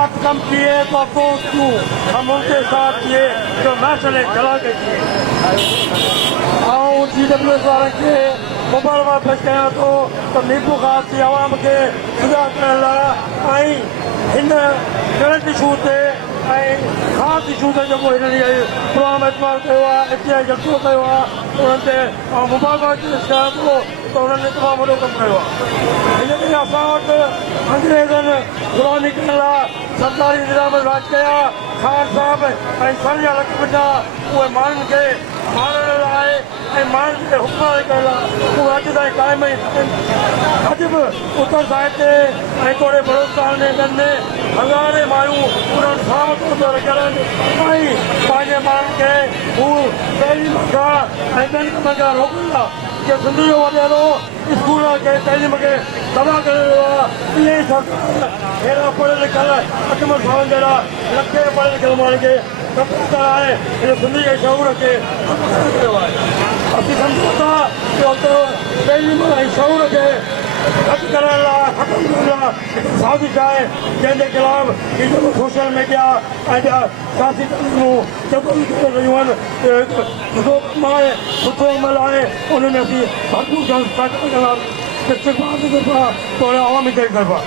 बात कम किए तो अफसोस क्यों, हम उनके साथ किए जो मैसले चला के किए। GWS वारनि खे मुबारकबाद पेश कयां थो त नीबू खास जी आवाम खे सुजाॻ करण लाइ ऐं हिन करंट इशू ते ऐं ख़ासि इशू ते जेको हिन ॾींहुं प्रोग्राम इस्तेमालु कयो आहे, एफटीआई जब्तो कयो आहे, उन्हनि ते मुबारकबाद पेश कयां थो त उन्हनि तमामु वॾो कमु कयो आहे। हिन ॾींहुं असां वटि अंग्रेज़नि ग़ुलामी करण लाइ सरकारी निज़ाम राज कया, खान साहब ऐं सर जा लख ॾिना, उहे माण्हुनि खे मारण लाइ ऐं माण्हुनि खे हुकूमत करण लाइ उहे अॼु ताईं क़ाइमु ई अॼु बि उत्तर साइड ते ऐं थोरे बलोचिस्तान में हज़ारे माण्हू उन्हनि सामतों ते रखियल आहिनि ऐं पंहिंजे माण्हुनि खे हू तइलीम खां ऐं ॿियनि कमनि खां रोकनि था कि सिंध जो वॾेरो स्कूल खे तइलीम खे तबाह करे रहियो आहे। इहे ई सरकार अहिड़ा पढ़ियल लिखियल अकमल साहब जहिड़ा लखे पढ़ियल लिखियल माण्हुनि खे कराए हिन सिंधी जे शऊर खे कयो आहे। असीं सम्झूं था कि ओतिरो तइलीम ऐं शऊर खे घटि करण लाइ ख़तमु करण लाइ हिकु साज़िश आहे, जंहिंजे ख़िलाफ़ ही जेको सोशल मीडिया ऐं सियासी तंज़ीमूं जेको बि करे रहियूं आहिनि, सुठो कमु आहे, सुठो अमल आहे, उनमें असीं भरपूर इस्तेमालु कंदासीं, इस्तेमालु जी तरफ़ां और अवामी तरफ़ां।